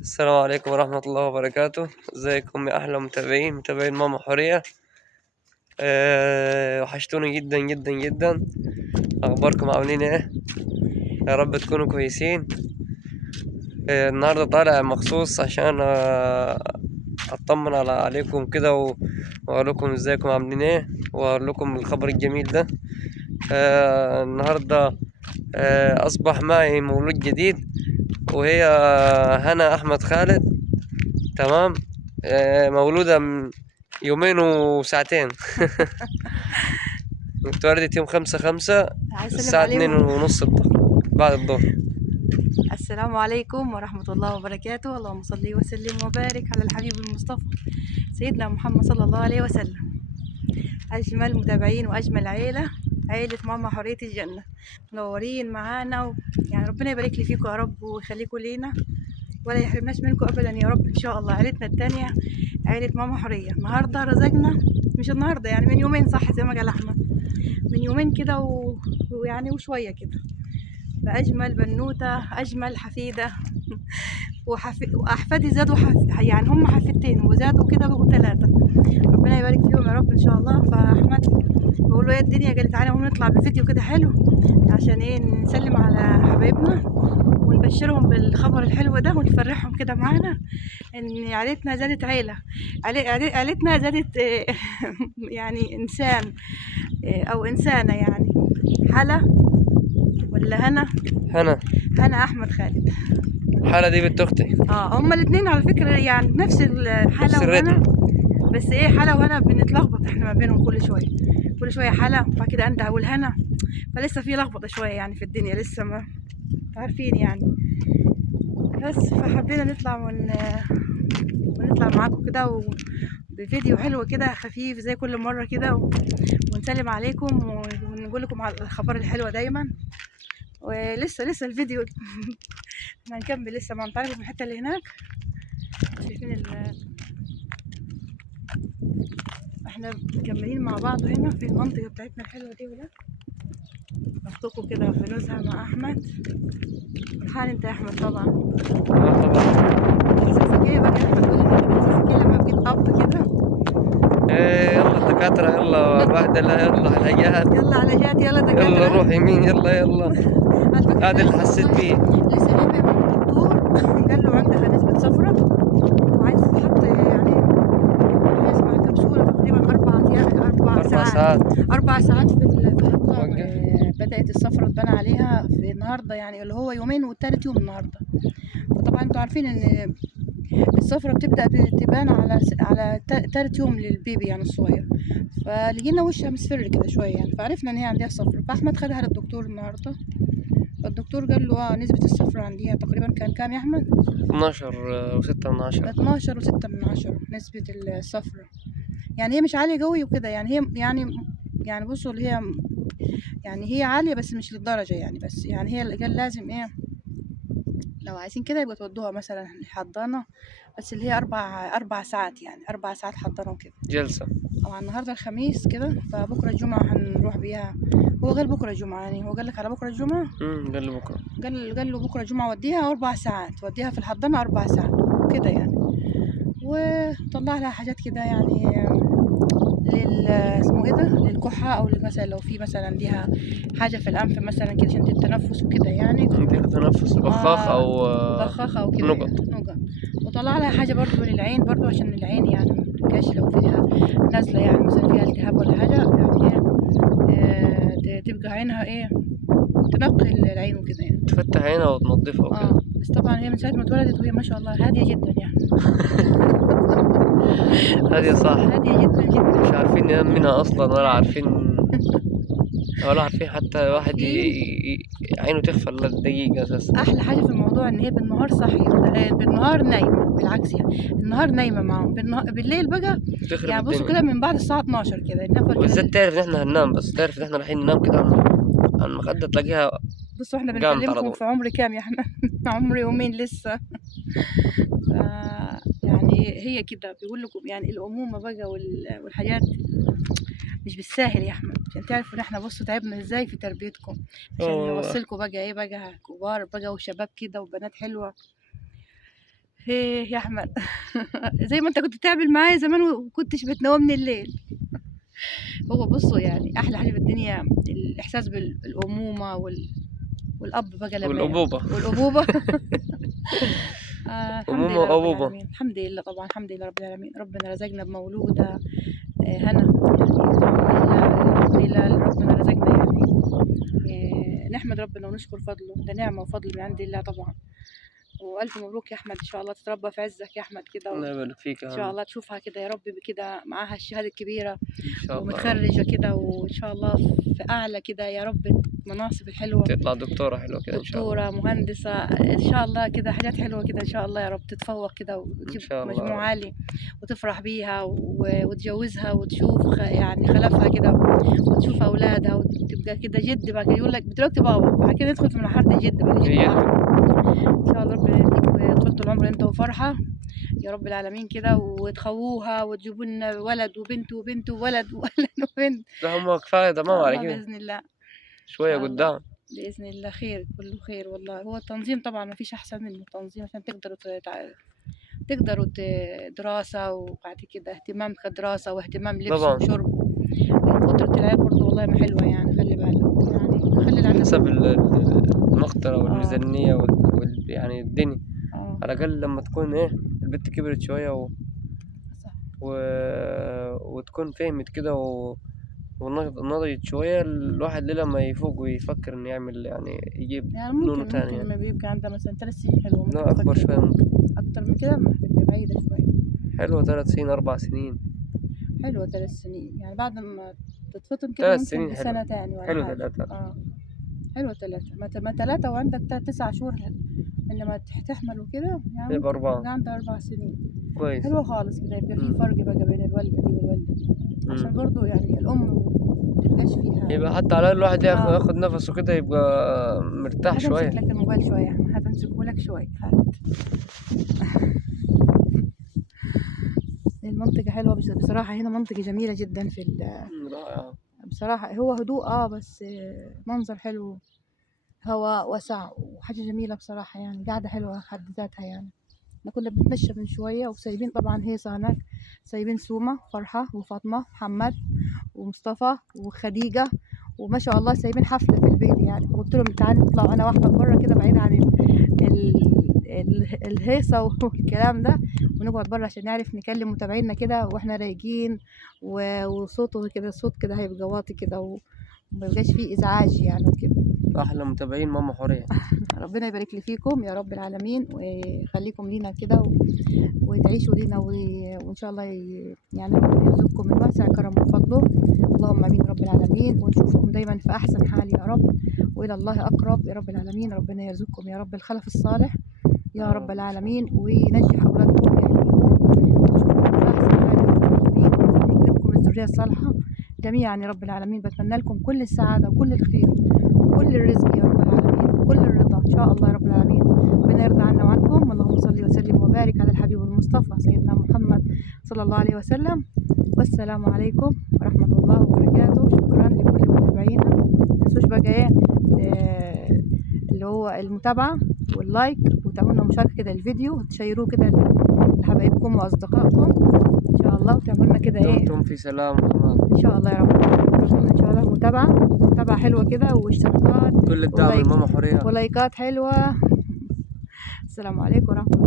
السلام عليكم ورحمة الله وبركاته. ازيكم يا أحلى متابعين ماما حورية. وحشتوني جدا جدا جدا. أخباركم عاملين ايه؟ يا رب تكونوا كويسين. النهاردة طالع مخصوص عشان أطمن عليكم كده وأقول لكم ازيكم عاملين ايه، وأقول لكم الخبر الجميل ده. النهاردة أصبح معي مولود جديد، وهي هنا أحمد خالد. تمام. مولودة من يومين وساعتين. اتولدت يوم 5/5 هسلم الساعة اتنين عليهم. ونص بعد الظهر. السلام عليكم ورحمة الله وبركاته. اللهم صل وسلم وبارك على الحبيب المصطفى سيدنا محمد صلى الله عليه وسلم. أجمل متابعين وأجمل عيلة ماما حورية الجنة، منورين معانا يعني ربنا يبارك لي فيكم يا رب ويخليكم لينا ولا يحرمناش منكم أبدا يا رب إن شاء الله. عيلتنا التانية عيلة ماما حورية النهاردة رزقنا، مش النهاردة يعني من يومين، صح زي ما قال أحمد، من يومين كده ويعني وشوية كده بأجمل بنوتة، أجمل حفيدة وأحفادي زادوا يعني هم حفيدتين وزادوا كده بقوا 3. ربنا يبارك فيهم يا رب إن شاء الله. فأحمد بقول له إيه الدنيا، قال لي تعالى قوم نطلع بفيديو كده حلو عشان إيه نسلم على حبايبنا ونبشرهم بالخبر الحلو ده ونفرحهم كده معانا إن عيلتنا زادت عيلتنا زادت يعني إنسان أو إنسانة يعني. حلا ولا هنا أحمد خالد. الحالة دي بنت أختي. هما الاثنين على فكرة يعني نفس الحلا نفس الريتم. وهنا، بس ايه حلا وهنا بنتلخبط احنا ما بينهم كل شوية حلا وبعد كده انت اقول هنا، فلسه في لخبطة شوية يعني في الدنيا، لسه ما عارفين يعني. بس فحبينا نطلع ونطلع معاكم كده بفيديو حلو كده خفيف زي كل مرة كده ونسلم عليكم ونقول لكم على الخبر الحلوة دايما. ولسه الفيديو ما نكمل لسه ما نطلع من الحتة اللي هناك. شايفين احنا مكملين مع بعض هنا في المنطقة بتاعتنا الحلوة دي. ولا ناخدكم كده بنزهة مع أحمد. فرحان انت يا أحمد طبعا. احساسك ايه بقى يا أحمد؟ قولي كده احساسك ايه لما بتتقبض كده؟ يلا الدكاترة، يلا البهدلة، يلا على جهات، يلا على جات، يلا دكاترة، يلا روح يمين، يلا. هذا اللي حسيت بيه. لسه جايبه من الدكتور قال له عندها نسبة صفرة وعايز تتحط يعني حاجة اسمها كبسولة تقريبا 4 ساعات 4 ساعات في الحضانة. بدأت الصفرة تبان عليها في النهاردة يعني اللي هو يومين والتالت يوم النهاردة. فطبعا انتوا عارفين ان الصفرة بتبدأ تبان على تالت يوم للبيبي يعني الصغير. فلقينا وشها مصفر كده شوية يعني، فعرفنا ان هي عندها صفرة. فأحمد خدها للدكتور النهاردة، فالدكتور قال له نسبة الصفرة عندها تقريبا كان كام يا أحمد؟ 12.6 12.6 نسبة الصفرة. يعني هي مش عالية قوي وكده يعني، هي يعني بصوا اللي هي يعني هي عالية بس مش للدرجة يعني. بس يعني هي قال لازم ايه لو عايزين كده يبقى تودوها مثلا الحضانة، بس اللي هي 4 ساعات يعني 4 ساعات حضانة وكده جلسة. طبعا النهاردة الخميس كده، فبكرة الجمعة هنروح بيها. هو قال بكرة الجمعة يعني، هو قال لك على بكرة الجمعة. قال له بكرة. قال له بكرة الجمعة وديها 4 ساعات، وديها في الحضانة 4 ساعات كده يعني. وطلع لها حاجات كده يعني اسمه ايه ده للكحة، او مثلا لو في مثلا ليها حاجة في الأنف مثلا كده عشان التنفس وكده يعني. عندك تنفس بخاخ أو بخاخ او كده نقط. نقط. وطلع لها حاجة برضو للعين برضو عشان العين يعني متبقاش لو فيها نازلة يعني مثلا فيها التهاب ولا حاجة يعني ايه تبقى عينها ايه تنقي العين وكده يعني تفتح عينها وتنظفها وكده. بس طبعا هي من ساعة ما اتولدت وهي ما شاء الله هادية جدا يعني. هادية صح. هادية جدا جدا. مش عارفين ننام منها أصلا، ولا عارفين حتى واحد عينه تغفل لدقيقة أساسا. أحلى حاجة في الموضوع إن هي بالنهار صاحية، بالنهار نايمة، بالعكس يعني النهار نايمة معاهم، بالليل بقى تخرب يعني بصوا الدنيا. كده من بعد الساعة 12 كده النفر وبالذات كده. تعرف إن إحنا هننام، بس تعرف إن إحنا رايحين ننام كده على المخدة تلاقيها بصوا احنا قامت على بنكلمكم طول. في عمر كام يا احنا؟ عمر يومين لسه. يعني هي كده بيقول لكم يعني الأمومة بقى والحاجات مش بالساهل يا احمد، عشان تعرفوا ان احنا بصوا تعبنا ازاي في تربيتكم عشان والله. نوصلكم بقى ايه بقى كبار بقى وشباب كده وبنات حلوة. ايه يا احمد. زي ما انت كنت بتعمل معايا زمان وكنتش بتنومني الليل. هو بصوا يعني احلى حاجه في الدنيا الاحساس بالامومه والاب بقى لما والأبوبة. والابوبه. الحمد أمومة لله رب وأبوبة. العالمين، الحمد لله طبعا، الحمد لله رب العالمين. ربنا رزقنا بمولودة هنا يعني، الحمد لله اللي ربنا رزقنا يعني. نحمد ربنا ونشكر فضله، ده نعمة وفضل من عند الله طبعا. والف مبروك يا احمد، ان شاء الله تتربى في عزك يا احمد كده، الله وان يبارك فيك يا شاء عم. الله تشوفها كده يا رب كده معاها الشهاده الكبيره إن شاء الله يا رب. ومتخرجه كده، وان شاء الله في اعلى كده يا رب المناصب الحلوه، تطلع دكتورة حلوة كده إن شاء الله. دكتوره مهندسه ان شاء الله كده، حاجات حلوه كده ان شاء الله يا رب، تتفوق كده إن وتجيب شاء الله يا مجموع رب. عالي وتفرح بيها وتجوزها وتشوف يعني خلفها كده، وتشوف اولادها وتبقى كده جد بقى، يقول لك دلوقتي بابا، بعد كده ندخل في مرحله الجد بقى، جد جد. بابا. ان شاء الله ربنا يديك طول العمر انت وفرحه يا رب العالمين كده، وتخووها وتجيبوا لنا ولد وبنت وبنت وولد وولد وبنت. لا هم كفاية ان تمام شاء على الله كده. باذن الله، ان شوية شاء الله قدام. باذن الله خير، كله خير والله. هو التنظيم طبعا ما فيش احسن منه التنظيم، عشان تقدروا تقدروا دراسه، وبعد كده اهتمام كدراسه واهتمام لبس طبعا. وشرب. قدرة العيال برضه والله ما حلوه يعني، خلي بالك يعني، خلي العيال حسب المقدرة اه والميزانية يعني الدنيا. اه على الأقل لما تكون إيه البنت كبرت شوية صح. و... وتكون فهمت كده ونضجت شوية، الواحد ليه لما يفوق ويفكر إنه يعمل يعني يجيب يعني نونو ممكن تاني ما يعني. بيبقى عندها مثلا 3 سنين حلوه، ممكن لا أكبر تفكر شوية ممكن. اكتر من كده ما هتبقى بعيده شويه. حلوة 3 سنين 4 سنين. حلوة 3 سنين يعني، بعد ما تتفطم كده ثلاث ممكن سنين حلوة. بسنة تاني ولا حلو حاجة. 3. اه حلوة 3، ما 3 وعندك 9 شهور، إنما تحمل وكده يعني يبقى ممكن 4. يبقى عندها 4 سنين. كويس. حلوة خالص كده، يبقى في مم. فرق بقى بين الوالدة دي والوالدة دي، عشان مم. برضو يعني الأم متبقاش فيها. يبقى حتى على الأقل الواحد اه ياخد نفسه كده يبقى مرتاح هتمسك شوية. لك الموبايل شوية يا أحمد، هتمسكه لك شوية المنطقة حلوة بصراحة، هنا منطقة جميلة جدا في رائع. بصراحة هو هدوء بس منظر حلو، هواء واسع وحاجة جميلة بصراحة يعني، قاعدة حلوة في حد ذاتها يعني. احنا كنا بنتمشى من شوية وسايبين طبعا هيصة هناك، سايبين سومة فرحة وفاطمة محمد ومصطفى وخديجة، وما شاء الله سايبين حفلة في البيت يعني. قلت لهم تعالوا نطلع أنا وأحمد بره كده بعيد عن الهيصة والكلام ده، ونقعد بره عشان نعرف نكلم متابعينا كده واحنا رايقين، وصوته كده، الصوت كده هيبقى واطي كده وميبقاش فيه إزعاج يعني وكده. أحلى متابعين ماما حورية. ربنا يبارك لي فيكم يا رب العالمين، ويخليكم لينا كده وتعيشوا لينا وإن شاء الله يعني ربنا يرزقكم من واسع كرمه وفضله. اللهم امين رب العالمين، ونشوفكم دايما في احسن حال يا رب، والى الله اقرب يا رب العالمين. ربنا يرزقكم يا رب الخلف الصالح يا رب العالمين، وينجح اولادكم ويحميهم، وتشوفكم في احسن حال يا رب العالمين، ويكرمكم الذريه الصالحه جميعا يا رب العالمين. بتمنى لكم كل السعاده وكل الخير وكل الرزق يا رب العالمين وكل الرضا ان شاء الله يا رب العالمين. ربنا يرضى عنا وعنكم. اللهم صل وسلم وبارك على الحبيب المصطفى سيدنا محمد صلى الله عليه وسلم. والسلام عليكم ورحمة الله وبركاته. شكرا لكل متابعينا، متنسوش بقى اللي هو المتابعة واللايك، وتعملوا مشاركة كده الفيديو وتشيروه كده لحبايبكم وأصدقائكم إن شاء الله، وتعملوا لنا كده دمتم في سلام وأمان إن شاء الله يا رب. تعملوا إن شاء الله متابعة حلوة كده، واشتراكات كل الدعم لماما حورية. ولايكات حلوة. السلام عليكم ورحمة الله.